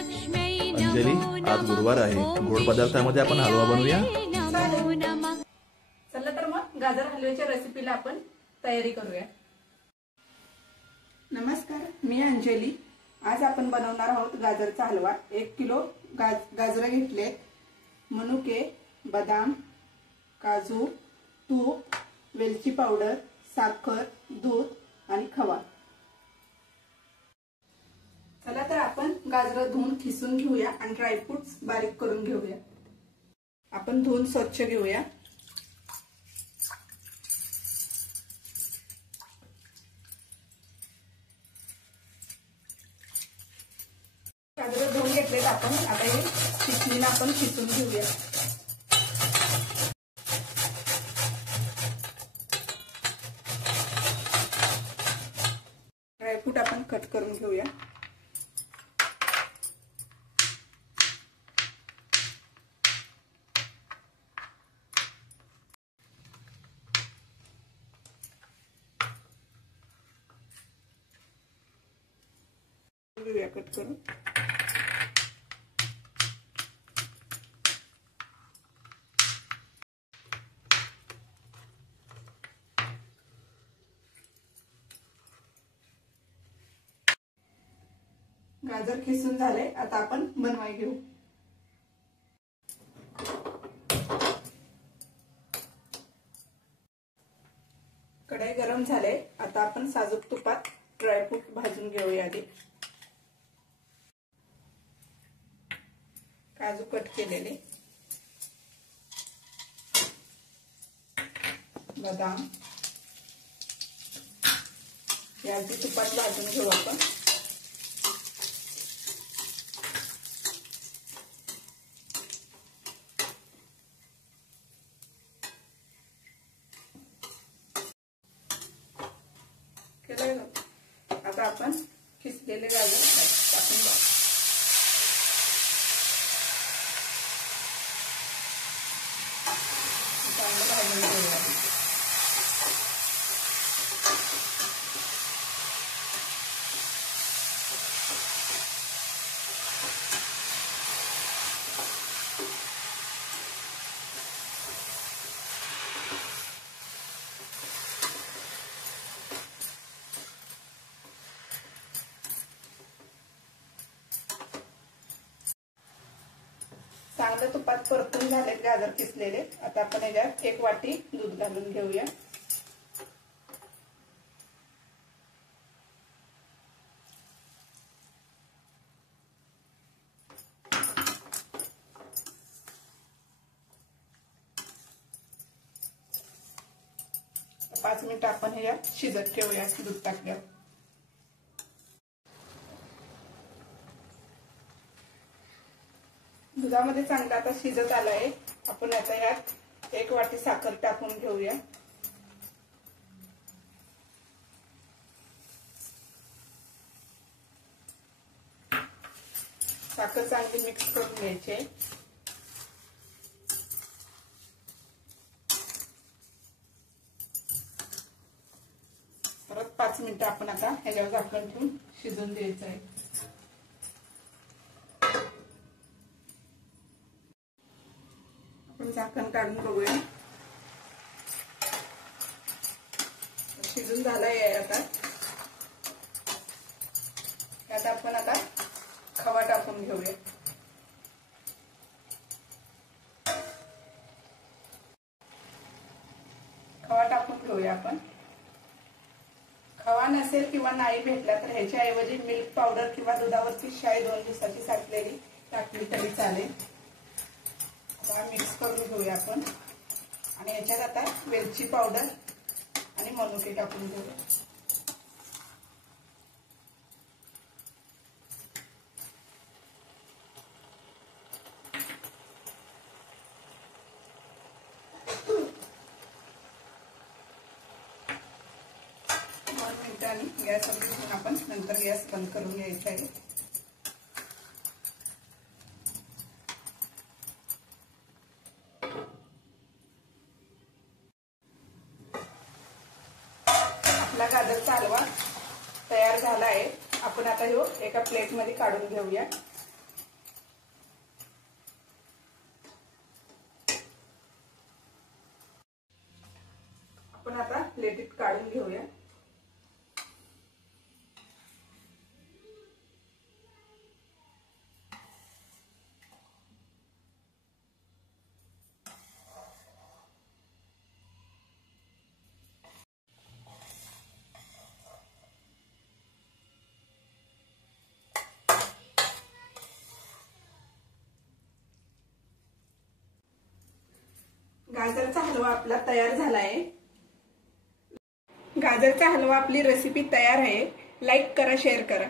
अंजली, आज गुरुवार आहे, गोड पदार्थामध्ये आपण हलवा बनवूया। चला तर मग गाजर हलव्याच्या रेसिपीला आपण तयारी करूया। नमस्कार, मी अंजली। आज आपण बनवणार आहोत गाजरचा हलवा। 1 किलो गाजर घेतले, मनुके, बदाम, काजू, तूप, वेलची पावडर, साखर, दूध आणि खवा। चला तर आपण गाजर धुवून खिसून घेऊया आणि ड्रायफ्रुट्स बारीक करून घेऊया। आपण धुवून स्वच्छ घेऊया। गाजर धुवून घेतलेत आपण, आता हे खिसणीने आपण खिसून घेऊया। ड्रायफ्रूट आपण कट करून घेऊया। कट करून गाजर खिसून झाले, आता आपण बनवाई घेऊ। कढई गरम झाले, आता आपण साजूक तुपात ड्रायफ्रूट भाजून घेऊया। आधी काजू कट केलेले, बदाम याची तुपात भाजून घेऊ आपण। आता आपण खिसलेले गाजर टाकून घेऊ। चांगलं तुपात परतून झाले गाजर किसलेले, आता आपण याच्यात 1 वाटी दूध घालून घेऊया। पाच मिनिट आपण हे शिजत ठेवूया दूध टाकल्यावर। दुधामध्ये चांगला आता शिजत आलाय, आपण आता यात 1 वाटी साखर टाकून घेऊया। साखर चांगली मिक्स करून घ्यायची आहे। परत 5 मिनिट आपण आता ह्याच्यावर झाकण ठेवून शिजून द्यायचं आहे। झाकण काढून बघूया, शिजून झालंय। आता यात आपण आता खवा टाकून घेऊया। खवा टाकून घेऊया आपण। खवा नसेल किंवा नाही भेटला तर ह्याच्या ऐवजी मिल्क पावडर किंवा दुधावरची शाई 2 दिवसाची साठलेली टाकली तरी चालेल। मिक्स करून घेऊया आपण आणि याच्यात आता वेलची पावडर आणि मनुके टाकून घेऊया। आणि गॅस आपण नंतर गॅस बंद करून घ्यायचा आहे। आपला गाजरचा हलवा तयार झाला आहे। आपण आता ह्यो एका प्लेट मध्ये काढून घेऊया। गाजरचा हलवा आपला तयार झाला आहे। गाजरचा हलवा आपली रेसिपी तयार आहे। लाईक करा, शेअर करा।